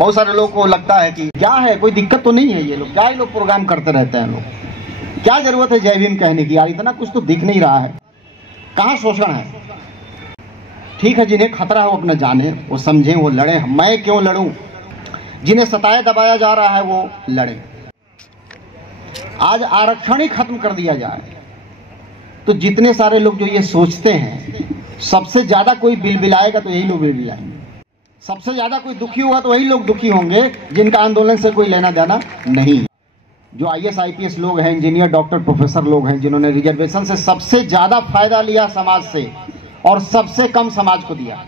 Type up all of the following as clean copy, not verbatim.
बहुत सारे लोगों को लगता है कि क्या है, कोई दिक्कत तो नहीं है, ये लोग क्या ही लोग प्रोग्राम करते रहते हैं, लोग क्या जरूरत है जय भीम कहने की, यार इतना कुछ तो दिख नहीं रहा है, कहाँ शोषण है। ठीक है, जिन्हें खतरा है वो अपना जाने, वो समझें, वो लड़े। मैं क्यों लड़ूं? जिन्हें सताया दबाया जा रहा है वो लड़े। आज आरक्षण ही खत्म कर दिया जाए तो जितने सारे लोग जो ये सोचते हैं, सबसे ज्यादा कोई बिलबिलाएगा तो यही लोग बिलबिलाएंगे, सबसे ज्यादा कोई दुखी होगा तो वही लोग दुखी होंगे जिनका आंदोलन से कोई लेना देना नहीं। जो IAS IPS लोग हैं, इंजीनियर डॉक्टर प्रोफेसर लोग हैं, जिन्होंने रिजर्वेशन से सबसे ज्यादा फायदा लिया समाज से और सबसे कम समाज को दिया।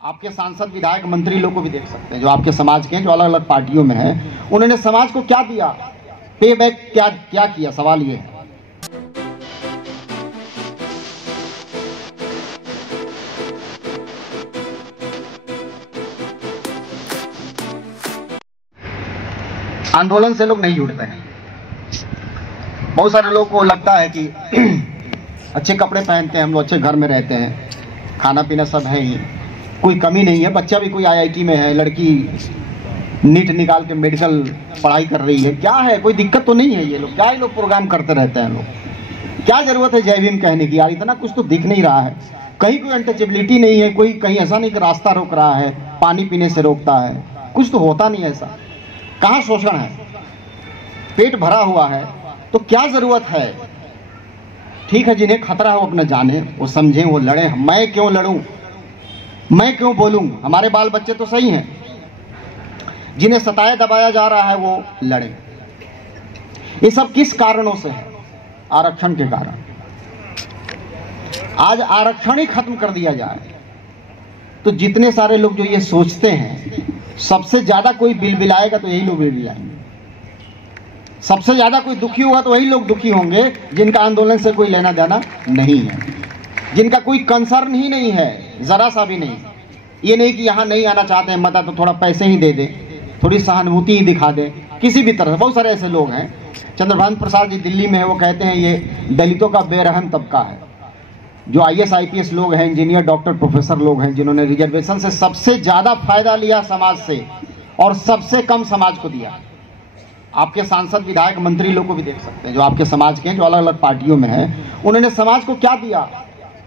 आपके सांसद विधायक मंत्री लोग को भी देख सकते हैं जो आपके समाज के हैं, जो अलग अलग पार्टियों में हैं, उन्होंने समाज को क्या दिया, पे बैक क्या किया, सवाल ये है। आंदोलन से लोग नहीं जुड़ते हैं। बहुत सारे लोगों को लगता है कि अच्छे कपड़े पहनते हैं हम लोग, अच्छे घर में रहते हैं, खाना पीना सब है ही, कोई कमी नहीं है, बच्चा भी कोई IIT में है, लड़की नीट निकाल के मेडिकल पढ़ाई कर रही है, क्या है, कोई दिक्कत तो नहीं है, ये लोग क्या ही लोग प्रोग्राम करते रहते हैं, लोग क्या जरूरत है जय भीम कहने की, यार इतना कुछ तो दिख नहीं रहा है, कहीं कोई अनटचेबिलिटी नहीं है, कोई कहीं ऐसा नहीं कि रास्ता रोक रहा है, पानी पीने से रोकता है, कुछ तो होता नहीं ऐसा, कहाँ शोषण है, पेट भरा हुआ है तो क्या जरूरत है। ठीक है, जिन्हें खतरा है वो अपना जाने, वो समझें, वो लड़े। मैं क्यों लड़ूं, मैं क्यों बोलूं, हमारे बाल बच्चे तो सही हैं। जिन्हें सताया दबाया जा रहा है वो लड़े। ये सब किस कारणों से है? आरक्षण के कारण। आज आरक्षण ही खत्म कर दिया जाए तो जितने सारे लोग जो ये सोचते हैं, सबसे ज्यादा कोई बिलबिलाएगा तो यही लोग बिलबिलाएंगे, सबसे ज्यादा कोई दुखी होगा तो वही लोग दुखी होंगे जिनका आंदोलन से कोई लेना देना नहीं है, जिनका कोई कंसर्न ही नहीं है, जरा सा भी नहीं। ये नहीं कि यहाँ नहीं आना चाहते हैं मता तो थोड़ा पैसे ही दे दे, थोड़ी सहानुभूति ही दिखा दे, किसी भी तरह से। बहुत सारे ऐसे लोग हैं, चंद्रभान प्रसाद जी दिल्ली में है, वो कहते हैं ये दलितों का बेरहम तबका है। जो IAS IPS लोग हैं, इंजीनियर डॉक्टर प्रोफेसर लोग हैं, जिन्होंने रिजर्वेशन से सबसे ज्यादा फायदा लिया समाज से और सबसे कम समाज को दिया। आपके सांसद विधायक मंत्री लोग को भी देख सकते हैं जो आपके समाज के हैं, जो अलग अलग पार्टियों में हैं, उन्होंने समाज को क्या दिया,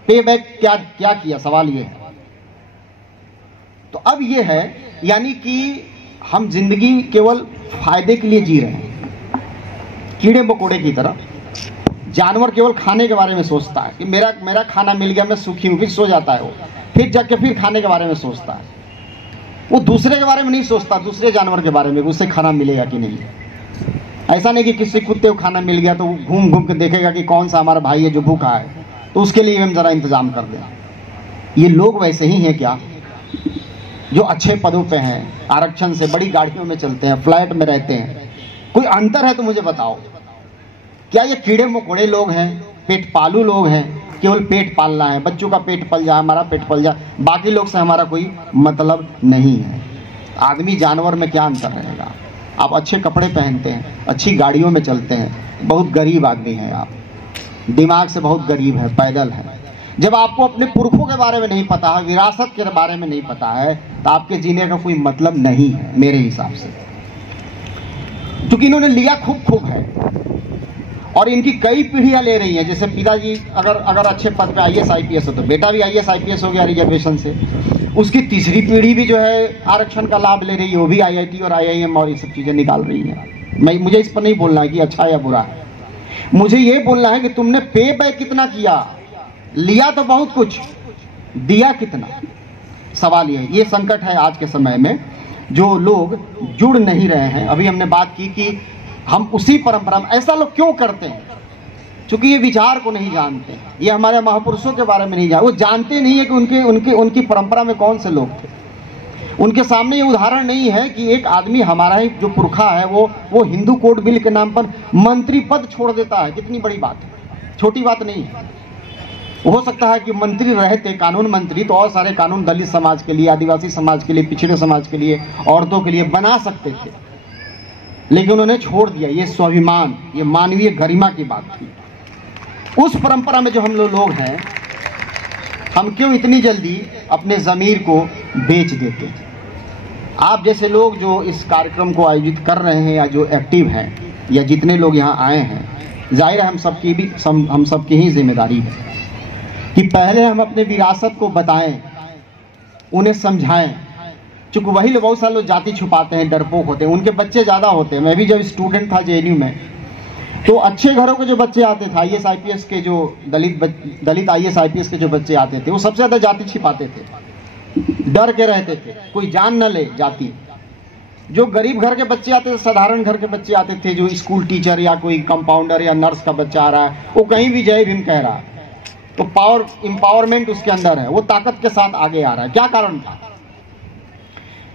पे बैक क्या किया, सवाल ये है। तो अब ये है, यानी कि हम जिंदगी केवल फायदे के लिए जी रहे हैं, कीड़े मकोड़े की तरह। जानवर केवल खाने के बारे में सोचता है कि मेरा खाना मिल गया, मैं सुखी हूं, फिर सो जाता है वो, फिर जाके फिर खाने के बारे में सोचता है। वो दूसरे के बारे में नहीं सोचता, दूसरे जानवर के बारे में, उससे खाना मिलेगा कि नहीं। ऐसा नहीं कि किसी कुत्ते को खाना मिल गया तो वो घूम घूम के देखेगा कि कौन सा हमारा भाई है जो भूखा है, तो उसके लिए हम जरा इंतजाम कर दें। ये लोग वैसे ही हैं क्या, जो अच्छे पदों पे हैं, आरक्षण से बड़ी गाड़ियों में चलते हैं, फ्लैट में रहते हैं? कोई अंतर है तो मुझे बताओ। क्या ये कीड़े मकोड़े लोग हैं, पेट पालू लोग हैं, केवल पेट पालना है, बच्चों का पेट पल जाए, हमारा पेट पल जाए, बाकी लोग से हमारा कोई मतलब नहीं है। आदमी जानवर में क्या अंतर रहेगा? आप अच्छे कपड़े पहनते हैं, अच्छी गाड़ियों में चलते हैं, बहुत गरीब आदमी हैं आप, दिमाग से बहुत गरीब है, पैदल है। जब आपको अपने पुरखों के बारे में नहीं पता है, विरासत के बारे में नहीं पता है, तो आपके जीने का कोई मतलब नहीं है मेरे हिसाब से। क्योंकि इन्होंने लिया खूब है और इनकी कई पीढ़ियां ले रही हैं। जैसे पिताजी अगर अच्छे पद पे IAS IPS हो तो बेटा भी IAS IPS हो गया रिजर्वेशन से, उसकी तीसरी पीढ़ी भी जो है आरक्षण का लाभ ले रही है, वो भी IIT और IIM और ये सब चीजें निकाल रही है। मुझे इस पर नहीं बोलना है कि अच्छा या बुरा है, मुझे ये बोलना है कि तुमने पे बैक कितना किया, लिया तो बहुत कुछ, दिया कितना, सवाल ये संकट है आज के समय में। जो लोग जुड़ नहीं रहे हैं, अभी हमने बात की कि हम उसी परंपरा में, ऐसा लोग क्यों करते हैं? क्योंकि ये विचार को नहीं जानते, ये हमारे महापुरुषों के बारे में नहीं जानते, वो जानते नहीं है कि उनकी परंपरा में कौन से लोग थे। उनके सामने ये उदाहरण नहीं है कि एक आदमी, हमारा ही जो पुरखा है, वो हिंदू कोड बिल के नाम पर मंत्री पद छोड़ देता है। कितनी बड़ी बात है, छोटी बात नहीं है। हो सकता है कि मंत्री रहते, कानून मंत्री, तो और सारे कानून दलित समाज के लिए, आदिवासी समाज के लिए, पिछड़े समाज के लिए, औरतों के लिए बना सकते थे, लेकिन उन्होंने छोड़ दिया। ये स्वाभिमान, ये मानवीय गरिमा की बात थी। उस परंपरा में जो हम लोग हैं, हम क्यों इतनी जल्दी अपने ज़मीर को बेच देते हैं? आप जैसे लोग जो इस कार्यक्रम को आयोजित कर रहे हैं या जो एक्टिव हैं या जितने लोग यहाँ आए हैं, जाहिर है हम सबकी ही जिम्मेदारी है कि पहले हम अपने विरासत को बताएं, उन्हें समझाएं। चूँकि वही लोग, बहुत सारे लोग जाति छुपाते हैं, डरपोक होते हैं, उनके बच्चे ज़्यादा होते हैं। मैं भी जब स्टूडेंट था JNU में, तो अच्छे घरों के जो बच्चे आते थे, IAS IPS के जो दलित IAS IPS के जो बच्चे आते थे, वो सबसे ज़्यादा जाति छिपाते थे, डर के रहते थे, कोई जान न ले जाति। जो गरीब घर के बच्चे आते थे, साधारण घर के बच्चे आते थे, जो स्कूल टीचर या कोई कंपाउंडर या नर्स का बच्चा आ रहा है, वो कहीं भी जय भीम कह रहा है, तो एम्पावरमेंट उसके अंदर है, वो ताकत के साथ आगे आ रहा है। क्या कारण था?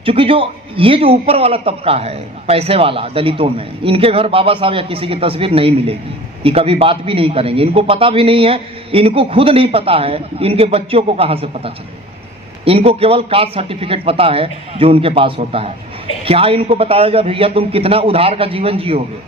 क्योंकि ये जो ऊपर वाला तबका है, पैसे वाला, दलितों में, इनके घर बाबा साहब या किसी की तस्वीर नहीं मिलेगी, ये कभी बात भी नहीं करेंगे, इनको पता भी नहीं है, इनको खुद नहीं पता है, इनके बच्चों को कहाँ से पता चलेगा। इनको केवल कास्ट सर्टिफिकेट पता है जो उनके पास होता है। क्या इनको बताया जाए भैया तुम कितना उधार का जीवन जियोगे?